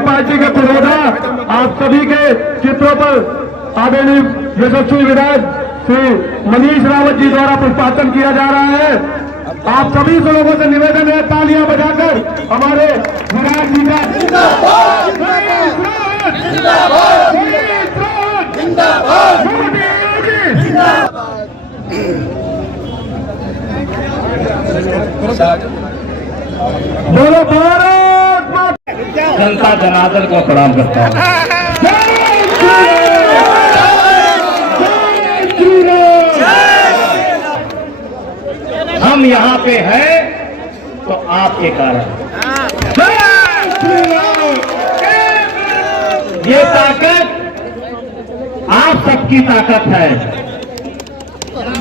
Party के पुरोधा आप सभी के चित्रों पर आदरणीय यशस्वी विधायक श्री मनीष रावत जी द्वारा पुष्पार्चन किया जा रहा है। आप सभी से लोगों से निवेदन है, तालियां बजाकर हमारे विधायक जी का जिंदाबाद बोलो भारत माता। जनता जनार्दन को प्रणाम करता हूँ। हम यहाँ पे हैं तो आपके कारण। ये ताकत आप सबकी ताकत है।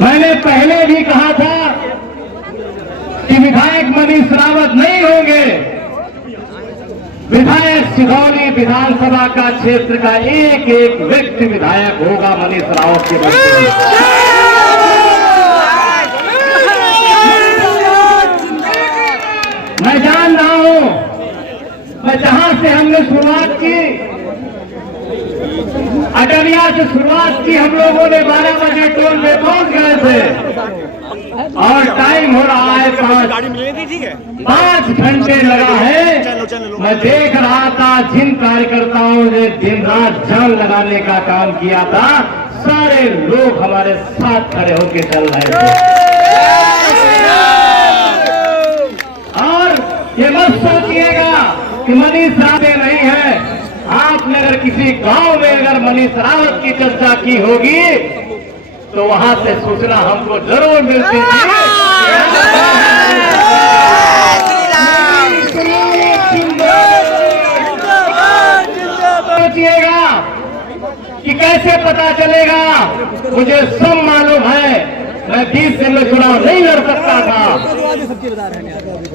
मैंने पहले भी कहा था कि विधायक मनीष रावत नहीं होंगे, विधायक सिधौली विधानसभा का क्षेत्र का एक एक व्यक्ति विधायक होगा मनीष रावत के बच्चे। मैं जान रहा हूं, मैं जहां से हमने शुरुआत की, अटरिया से शुरुआत की, हम लोगों ने 12 बजे टोल में पहुंच गए थे और टाइम हो रहा है 5 घंटे लगा है। मैं देख रहा था जिन कार्यकर्ताओं ने दिन रात जान लगाने का काम किया था, सारे लोग हमारे साथ खड़े होकर चल रहे थे। और ये मत सोचिएगा कि मनीष रावत नहीं है। आपने अगर किसी गांव में अगर मनीष रावत की चर्चा की होगी तो वहां से सूचना हमको जरूर मिलती है। सोचिएगा कि कैसे पता चलेगा, मुझे सब मालूम है। मैं 20 दिन में चुनाव नहीं लड़ सकता था,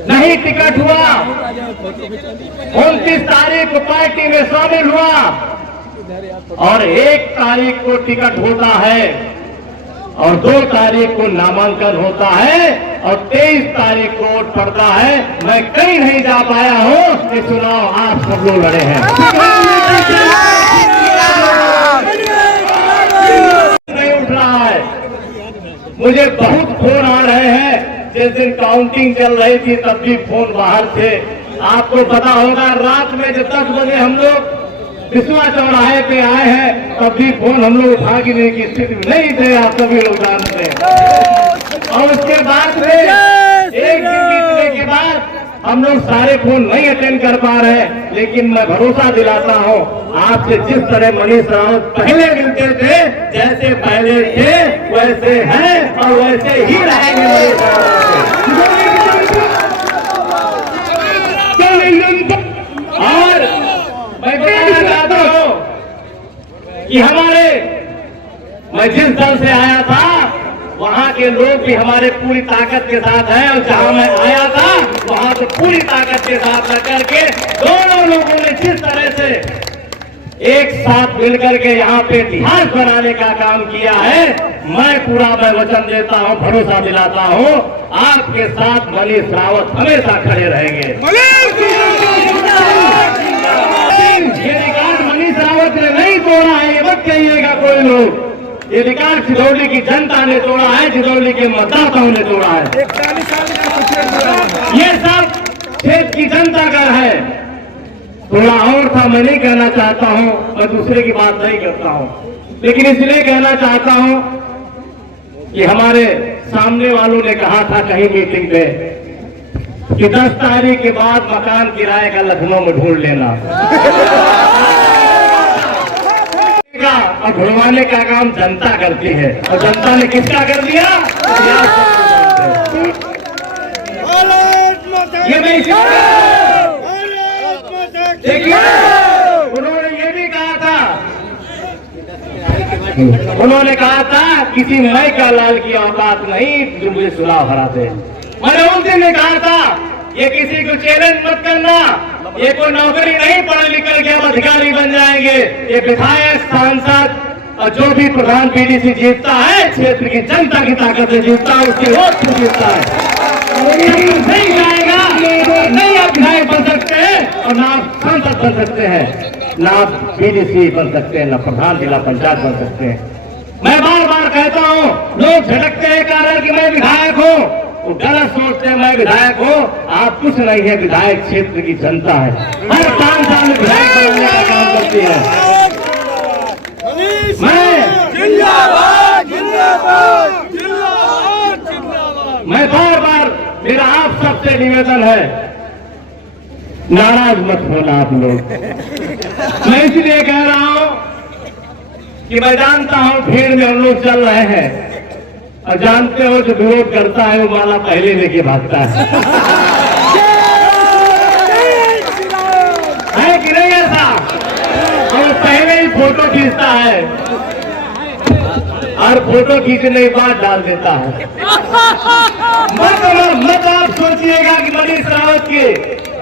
नहीं टिकट हुआ। 29 तारीख को पार्टी में शामिल हुआ और 1 तारीख को टिकट होता है और 2 तारीख को नामांकन होता है और 23 तारीख को वोट पड़ता है। मैं कहीं नहीं जा पाया हूं। ये चुनाव आप सब लोग लड़े हैं। नहीं उठ रहा है। मुझे बहुत फोन आ रहे हैं। जिस दिन काउंटिंग चल रही थी तब भी फोन बाहर थे। आपको पता होगा, रात में जब 10 बजे हम लोग बिस्वा चौराहे पे आए हैं तब भी फोन हम लोग उठा गिरने की स्थिति में नहीं थे। आप सभी लोग जानते हैं। और उसके बाद में एक दिन बीतने के बाद हम लोग सारे फोन नहीं अटेंड कर पा रहे, लेकिन मैं भरोसा दिलाता हूं आपसे, जिस तरह मनीष रावत पहले मिलते थे, जैसे पहले थे वैसे हैं और वैसे ही रहेंगे। और मैं बताना चाहता हूं कि मैं जिस दल से आया था वहां के लोग भी हमारे पूरी ताकत के साथ हैं और जहां मैं आया था वहां से पूरी ताकत के साथ लग के दोनों लोगों ने जिस तरह से एक साथ मिलकर के यहाँ पे इतिहास बनाने का काम किया है, मैं वचन देता हूँ, भरोसा दिलाता हूँ, आपके साथ मनीष रावत हमेशा खड़े रहेंगे। ये रिकॉर्ड मनीष रावत ने नहीं तोड़ा है, ये मत कहिएगा कोई लोग। ये रिकॉर्ड सिधौली की जनता ने तोड़ा है, सिधौली के मतदाताओं ने तोड़ा है। ये सब क्षेत्र की जनता का है। थोड़ा और था, मैं नहीं कहना चाहता हूं, मैं दूसरे की बात नहीं करता हूं, लेकिन इसलिए कहना चाहता हूं कि हमारे सामने वालों ने कहा था कहीं मीटिंग पे कि 10 तारीख के बाद मकान किराए का लखनऊ में ढूंढ लेना और ढूंढवाने का काम जनता करती है। और जनता ने किसका कर दिया? ये मैं देखिए, उन्होंने ये भी कहा था, उन्होंने कहा था किसी मैं का लाल की औकात नहीं जो मुझे चुनाव हराते। मैंने उन दिन ने कहा था ये किसी को चैलेंज मत करना, ये कोई नौकरी नहीं, पढ़ लिख करके हम अधिकारी बन जाएंगे। ये विधायक, सांसद और जो भी प्रधान पीडीसी जीतता है क्षेत्र की जनता की ताकत से जीतता है, उसकी वोट से जीतता है। नहीं जाएगा, नहीं आप विधायक बन सकते हैं। और ना आप सांसद बन सकते हैं, ना आप बीडीसी बन सकते हैं, ना प्रधान जिला पंचायत बन सकते हैं। मैं बार बार कहता हूँ, लोग झटकते हैं कारण कि मैं विधायक हूँ, वो गलत सोचते हैं मैं विधायक हूँ। आप कुछ नहीं है, विधायक क्षेत्र की जनता है, हर 5 साल में विधायक बनने का काम करती है। मैं बार बार मेरा आप सबसे निवेदन है, नाराज मत होना आप लोग। मैं इसलिए कह रहा हूं कि मैं जानता हूं भीड़ में हम लोग चल रहे हैं, और जानते हो जो विरोध करता है वो माला पहले लेके भागता है कि नहीं ऐसा? और पहले ही फोटो खींचता है और फोटो खींचने के बाद डाल देता है। मत आप सोचिएगा कि मनीष रावत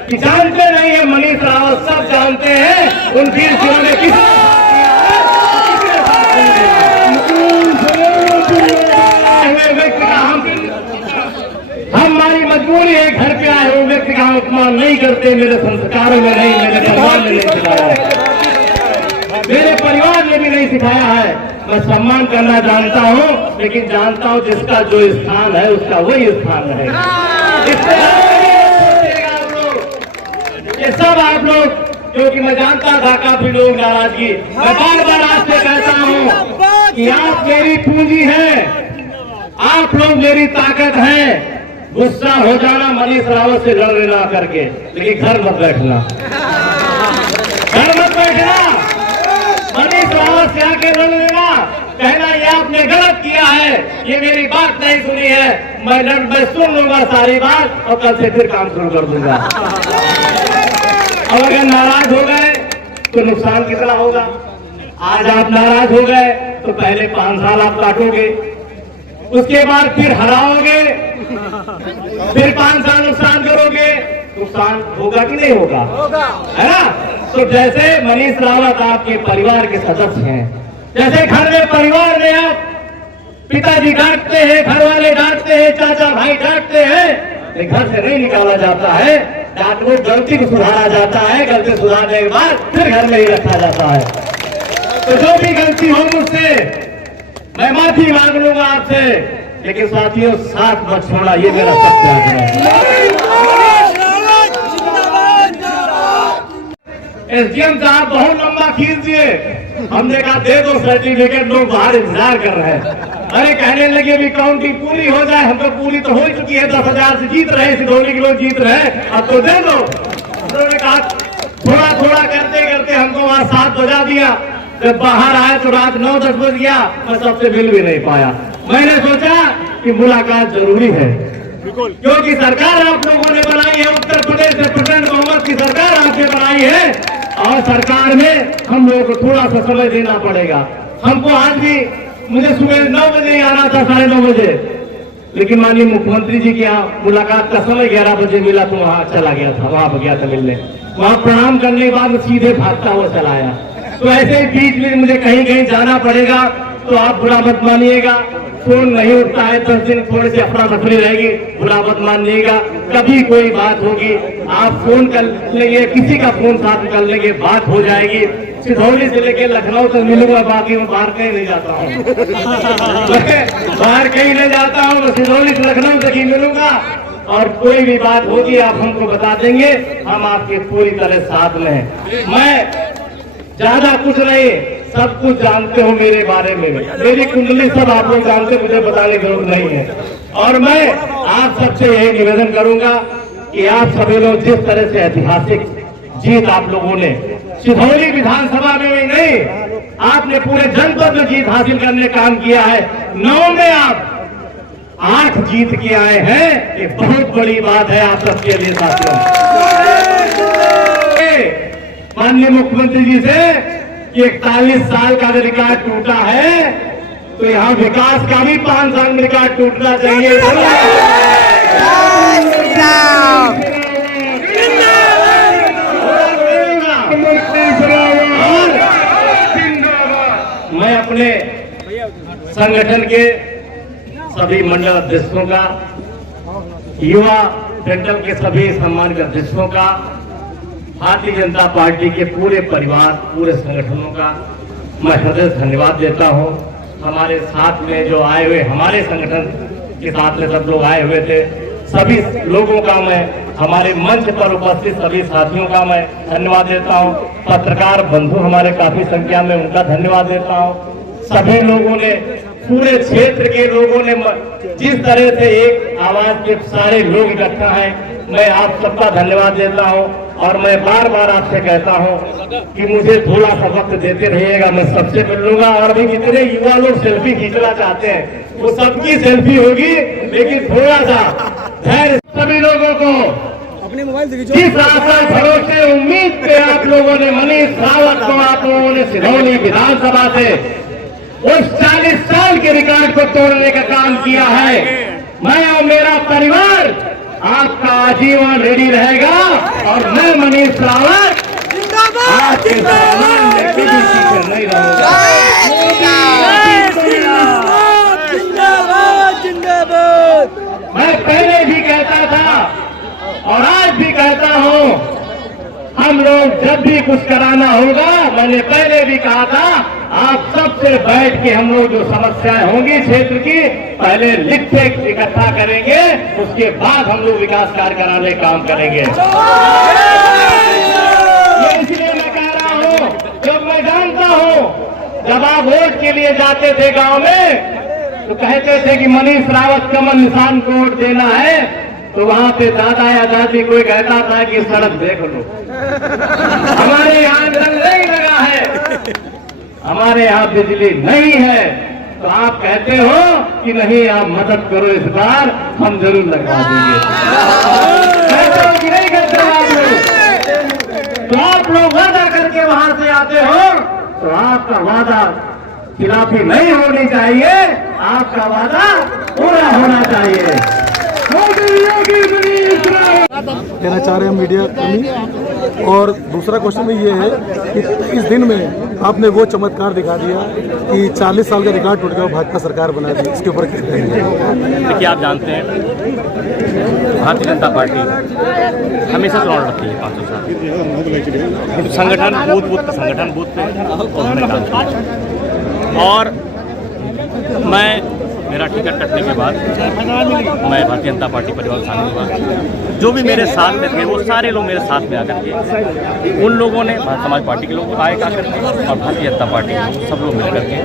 कि जानते नहीं है, मनीष रावत सब जानते हैं उन वीर सिंह ने किस व्यक्ति का हमारी मजबूरी है, घर पे आए हुए व्यक्ति का अपमान नहीं करते। मेरे संस्कारों में नहीं, मेरे परिवार ने नहीं सिखाया है, मेरे परिवार ने भी नहीं सिखाया है। मैं सम्मान करना जानता हूँ, लेकिन जानता हूँ जिसका जो स्थान है उसका वही स्थान रहेगा। ये सब आप लोग, क्योंकि मैं जानता था काफी लोग नाराजगी, मैं बार बार आपसे कहता हूँ कि आप मेरी पूंजी हैं, आप लोग मेरी ताकत हैं। गुस्सा हो जाना मनीष रावत से लड़ लेना करके, लेकिन घर मत बैठना, घर मत बैठना। मनीष रावत से आके लड़ लेना, कहना ये आपने गलत किया है, ये मेरी बात नहीं सुनी है, मैं सुन लूंगा सारी बात और कल से फिर काम शुरू कर दूंगा। और अगर नाराज हो गए तो नुकसान कितना होगा? आज आप नाराज हो गए तो पहले 5 साल आप काटोगे, उसके बाद फिर हराओगे, फिर 5 साल नुकसान करोगे। नुकसान होगा कि नहीं होगा? है ना? तो जैसे मनीष रावत आपके परिवार के सदस्य हैं, जैसे घर में परिवार में आप पिताजी डांटते हैं, घर वाले डांटते हैं, चाचा भाई डांटते हैं, लेकिन घर से नहीं निकाला जाता है, डांटो गलती को सुधारा जाता है, गलती सुधारने के बाद फिर घर में ही रखा जाता है। तो जो भी गलती हो मुझसे, मैं माफी मांग लूंगा आपसे, लेकिन साथियों साथ मत छोड़ना, ये मेरा सत्य है। एसडीएम साहब बहुत लंबा खींच दिए, हमने कहा दे दो सर्टिफिकेट, लोग बाहर इंतजार कर रहे हैं। अरे कहने लगे अभी काउंटिंग पूरी हो जाए, हम तो पूरी तो हो चुकी है, 10,000 से जीत रहे, सिधौली के लोग जीत रहे, अब तो दे दो। उन्होंने कहा थोड़ा थोड़ा करते करते हमको वहां 7 बजा दिया, जब बाहर आए तो रात 9-10 बज गया, मैं सबसे मिल भी नहीं पाया। मैंने सोचा कि मुलाकात जरूरी है, क्योंकि सरकार आप लोगों ने बनाई है, उत्तर प्रदेश में प्रचंड बहुमत की सरकार आपने बनाई है, और सरकार में हम लोगों को थोड़ा सा समय देना पड़ेगा। हमको आज भी, मुझे सुबह 9 बजे ही आना था, 9:30 बजे, लेकिन माननीय मुख्यमंत्री जी के यहाँ मुलाकात का समय 11 बजे मिला, तो वहां चला गया था, वहां गया था मिलने। वहां प्रणाम करने के बाद सीधे भागता हुआ चला आया। तो ऐसे ही बीच में मुझे कहीं कहीं जाना पड़ेगा, तो आप बुरा मत मानिएगा। फोन नहीं उठता है, 10 दिन थोड़ी सी अफरा तफरी रहेगी, बुरा मत मानिएगा। कभी कोई बात होगी आप फोन कर लेंगे, किसी का फोन साथ कर लेंगे, बात हो जाएगी। सिधौली से लेके लखनऊ तक मिलूंगा, बाकी मैं बाहर कहीं नहीं जाता हूँ बाहर कहीं नहीं जाता हूँ, मैं सिधौली से लखनऊ तक ही मिलूंगा, और कोई भी बात होगी आप हमको बता देंगे, हम आपके पूरी तरह साथ में हैं। मैं ज्यादा कुछ नहीं, सब कुछ जानते हो मेरे बारे में, मेरी कुंडली सब आप लोग जानते, मुझे बताने की जरूरत नहीं है। और मैं आप सबसे यही निवेदन करूंगा कि आप सभी लोग जिस तरह से ऐतिहासिक जीत आप लोगों ने सिधौली विधानसभा में ही नहीं, आपने पूरे जनपद में जीत हासिल करने काम किया है। 9 में आप 8 जीत के आए हैं, ये बहुत बड़ी बात है आप सबके लिए साथियों। माननीय मुख्यमंत्री जी से कि 41 साल का रिकॉर्ड टूटा है, तो यहाँ विकास का भी 5 साल में रिकॉर्ड टूटना चाहिए। मैं अपने संगठन के सभी मंडल अध्यक्षों का, युवा सेंट्रल के सभी सम्मानित अध्यक्षों का, भारतीय जनता पार्टी के पूरे परिवार, पूरे संगठनों का मैं हृदय से धन्यवाद देता हूं। हमारे साथ में जो आए हुए, हमारे संगठन के साथ में सब लोग आए हुए थे, सभी लोगों का मैं, हमारे मंच पर उपस्थित सभी साथियों का मैं धन्यवाद देता हूं। पत्रकार बंधु हमारे काफी संख्या में, उनका धन्यवाद देता हूं। सभी लोगों ने, पूरे क्षेत्र के लोगों ने जिस तरह से एक आवाज के सारे लोग इकट्ठा हैं, मैं आप सबका धन्यवाद देता हूं। और मैं बार बार आपसे कहता हूं कि मुझे थोड़ा सा वक्त देते रहिएगा, मैं सबसे मिल लूंगा। और अभी जितने युवा लोग सेल्फी खींचना चाहते हैं वो सबकी सेल्फी होगी, लेकिन थोड़ा सा धैर्य। सभी लोगों को अपने मोबाइल से जिस आशा, भरोसे, उम्मीद पे आप लोगों ने मनीष रावत को, आप लोगों ने सिधौली विधानसभा से उस 40 साल के रिकॉर्ड को तोड़ने का काम किया है, मैं और मेरा परिवार आपका आजीवन रेडी रहेगा। और मैं मनीष रावत आपके सामान में कभी पीछे नहीं रहूंगा। मैं पहले भी कहता था और आज भी कहता हूं, हम लोग जब भी कुछ कराना होगा, मैंने पहले भी कहा था, आप सबसे बैठ के हम लोग जो समस्याएं होंगी क्षेत्र की, पहले लिख के इकट्ठा करेंगे, उसके बाद हम लोग विकास कार्य कराने का काम करेंगे। ये इसलिए मैं कह रहा हूं, जब मैं जानता हूं, जब आप वोट के लिए जाते थे गांव में तो कहते थे कि मनीष रावत कमल निशान को वोट देना है, तो वहां पे दादा या दादी कोई कहता था कि सड़क देख लो, हमारे यहाँ जल नहीं लगा है, हमारे यहाँ बिजली नहीं है, तो आप कहते हो कि नहीं, आप मदद करो, इस बार हम जरूर लगवा देंगे। कहते हो कि नहीं कहते हो आप लोग? तो आप लोग वादा करके वहां से आते हो, तो आपका वादा खिलाफी नहीं होनी चाहिए, आपका वादा पूरा होना चाहिए। कहना चाह रहे हैं मीडिया कर्मी। और दूसरा क्वेश्चन में ये है कि इस दिन में आपने वो चमत्कार दिखा दिया कि 40 साल का रिकॉर्ड टूट गया, भाजपा सरकार बना दी, इसके ऊपर क्या कहेंगे? देखिए, आप जानते हैं भारतीय जनता पार्टी हमेशा चुनाव लड़ती है 500 साल। संगठन बूथ का संगठन बूथ पे उन्होंने काम किया। और मेरा टिकट कटने के बाद मैं भारतीय जनता पार्टी परिवार में शामिल हुआ। जो भी मेरे साथ में थे वो सारे लोग मेरे साथ में आकर के, उन लोगों ने भारत समाज पार्टी के लोग आए आकर के और भारतीय जनता पार्टी के सब लोग मिलकर के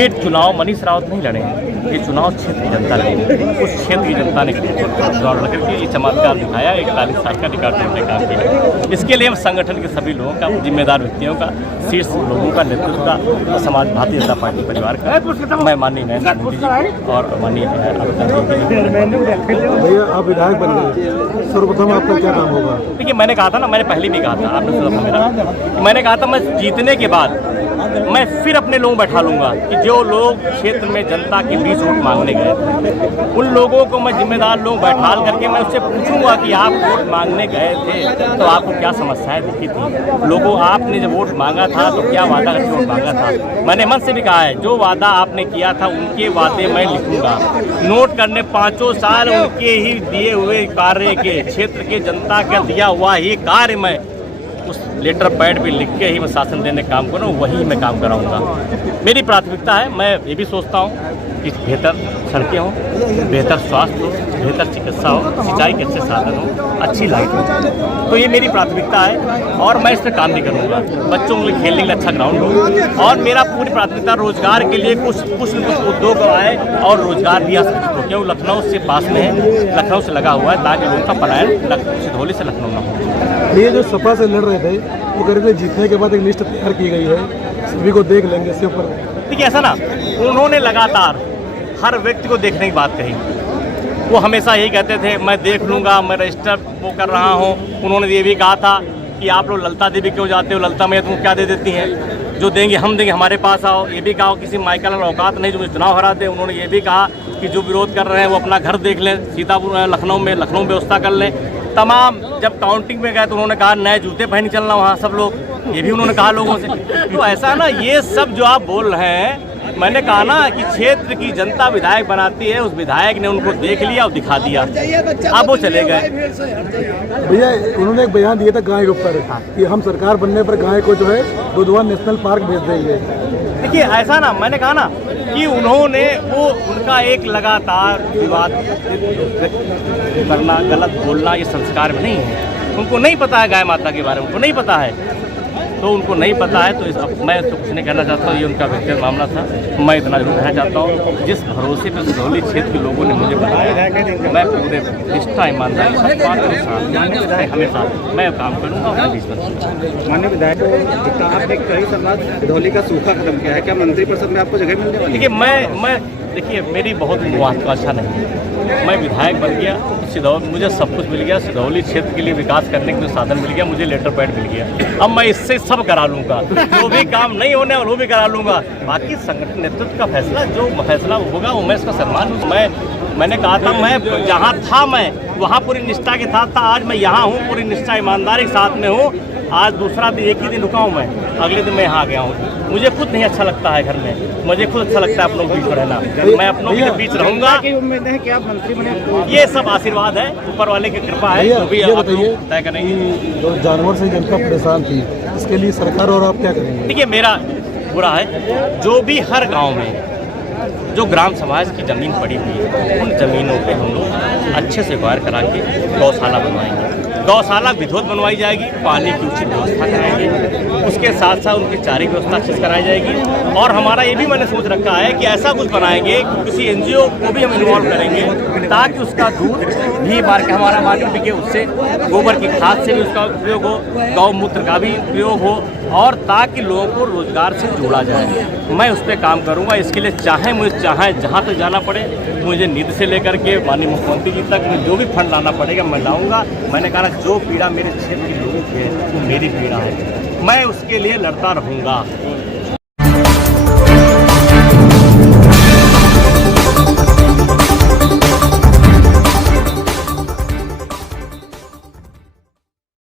ये चुनाव मनीष रावत नहीं लड़े हैं, ये चुनाव क्षेत्र की जनता लड़ी। उस क्षेत्र की जनता ने चुनाव लड़ करके ये चमत्कार दिखाया, 41 साल का रिकॉर्ड तोड़ने का काम किया। इसके लिए हम संगठन के सभी लोगों का, जिम्मेदार व्यक्तियों का, शीर्ष लोगों का नेतृत्व का, समाज भारतीय जनता पार्टी परिवार का, मैं माननीय नरेंद्र मोदी जी और माननीय भैया आप विधायक बन गए, सर्वप्रथम आपका क्या काम होगा? देखिए, मैंने कहा था ना, मैंने पहले भी कहा था, आपने सुना था मेरा, मैंने कहा था मैं जीतने के बाद मैं फिर अपने लोग बैठा लूंगा कि जो लोग क्षेत्र में जनता के बीच वोट मांगने गए थे, उन लोगों को मैं जिम्मेदार लोग बैठाल करके मैं उससे पूछूंगा कि आप वोट मांगने गए थे तो आपको क्या समस्याएं दिखी थी, लोगों आपने जब वोट मांगा था तो क्या वादा करके वोट मांगा था। मैंने मन से भी कहा है, जो वादा आपने किया था उनके वादे मैं लिखूंगा, नोट करने 5 साल उनके ही दिए हुए कार्य के, क्षेत्र के जनता का दिया हुआ ही कार्य मैं उस लेटर पैड पे लिख के ही मैं शासन देने का काम करूँ, वही मैं काम कराऊंगा। मेरी प्राथमिकता है, मैं ये भी सोचता हूँ कि बेहतर सड़कें हों, बेहतर स्वास्थ्य हो, बेहतर चिकित्सा हो, सिंचाई के अच्छे साधन हो, अच्छी लाइट हो, तो ये मेरी प्राथमिकता है और मैं इस पर काम भी करूँगा। बच्चों के लिए खेलने के लिए अच्छा ग्राउंड हो और मेरा पूरी प्राथमिकता रोजगार के लिए कुछ उद्योग आए और रोजगार दिया सकते हो, क्योंकि लखनऊ से पास में है, लखनऊ से लगा हुआ है, ताकि लोगों का पलायन सिधौली से लखनऊ ना हो। ये जो सपा से लड़ रहे थे वो कह रहे थे जीतने के बाद एक लिस्ट तैयार की गई है, सभी को देख लेंगे, इसके ऊपर देखिए ऐसा ना, उन्होंने लगातार हर व्यक्ति को देखने की बात कही। वो हमेशा यही कहते थे मैं देख लूँगा, मैं रजिस्टर वो कर रहा हूँ। उन्होंने ये भी कहा था कि आप लोग ललिता देवी क्यों जाते हो, ललिता मैया तुम क्या दे देती हैं, जो देंगे हम देंगे, हमारे पास आओ। ये भी कहा किसी माइकल औकात नहीं जो मुझे चुनाव हरा दे। उन्होंने ये भी कहा कि जो विरोध कर रहे हैं वो अपना घर देख लें, सीतापुर लखनऊ में व्यवस्था कर लें। तमाम जब काउंटिंग में गए तो उन्होंने कहा नए जूते पहन चलना वहाँ सब लोग, ये भी उन्होंने कहा लोगों से। तो ऐसा ना, ये सब जो आप बोल रहे हैं मैंने कहा ना कि क्षेत्र की जनता विधायक बनाती है, उस विधायक ने उनको देख लिया और दिखा दिया, अब वो चले गए। भैया उन्होंने एक बयान दिया था गाय के ऊपर कि हम सरकार बनने पर गाय को जो है दुधवा नेशनल पार्क भेज देंगे। देखिए ऐसा ना, मैंने कहा ना कि उन्होंने वो उनका एक लगातार विवाद करना, गलत बोलना, ये संस्कार में नहीं है। उनको नहीं पता है गाय माता के बारे में, उनको नहीं पता है, तो उनको नहीं पता है। तो मैं तो कुछ नहीं कहना चाहता हूँ, ये उनका व्यक्तिगत मामला था। मैं इतना जरूर कहना चाहता हूँ, जिस भरोसे पर सिधौली क्षेत्र के लोगों ने मुझे बनाया, मैं पूरे निष्ठा ईमानदारी हमेशा मैं काम करूँगा। माननीय विधायक आपने कई समाज सिधौली का सूखा खत्म किया है, क्या मंत्रिपरिषद में आपको जगह मिलने वाली है? देखिए देखिए मेरी बहुत महत्वाकांक्षा नहीं है। मैं विधायक बन गया, सिधौली मुझे सब कुछ मिल गया, सिधौली क्षेत्र के लिए विकास करने के लिए साधन मिल गया, मुझे लेटर पैड मिल गया। अब मैं इससे सब करा लूँगा, जो भी काम नहीं होने और वो भी करा लूँगा। बाकी संगठन नेतृत्व का फैसला, जो फैसला होगा वो मैं इसका सम्मान। मैंने कहा था मैं जहाँ था मैं वहाँ पूरी निष्ठा के साथ था, आज मैं यहाँ हूँ पूरी निष्ठा ईमानदारी के साथ में हूँ। आज दूसरा दिन, एक ही दिन रुका हूँ मैं, अगले दिन मैं यहाँ आ गया हूँ। मुझे खुद नहीं अच्छा लगता है घर में, मुझे खुद अच्छा लगता है अपनों के बीच में रहना। मैं अपनों के बीच रहूँगा। उम्मीद है कि आप मंत्री बने? ये सब आशीर्वाद है, ऊपर वाले की कृपा है, जो भी आप लोग तय करेंगे। जो जानवर से जनता परेशान थी, इसके लिए सरकार और आप क्या करेंगे? देखिए मेरा बुरा है, जो भी हर गांव में जो ग्राम समाज की ज़मीन पड़ी हुई है, उन ज़मीनों पे हम लोग अच्छे से वायर करा के गौशाला बनवाएंगे। गौशाला विद्युत बनवाई जाएगी, पानी की उचित व्यवस्था कराएंगे, उसके साथ साथ उनकी चारे की व्यवस्था अच्छे से कराई जाएगी। और हमारा ये भी मैंने सोच रखा है कि ऐसा कुछ बनाएंगे, किसी एनजीओ को भी हम इन्वॉल्व करेंगे, ताकि उसका दूध भी हमारा मार्केट बिके, उससे गोबर की खाद से भी उसका उपयोग हो, गौमूत्र का भी उपयोग हो, और ताकि लोगों को रोजगार से जोड़ा जाए। मैं उस पर काम करूँगा। इसके लिए चाहे मुझे जहाँ तक जाना पड़े, मुझे नींद से लेकर के माननीय मुख्यमंत्री जी तक जो भी फंड लाना पड़ेगा मैं लाऊंगा। मैंने कहा जो पीड़ा मेरे क्षेत्र के लोगों की है वो मेरी पीड़ा है, मैं उसके लिए लड़ता रहूँगा।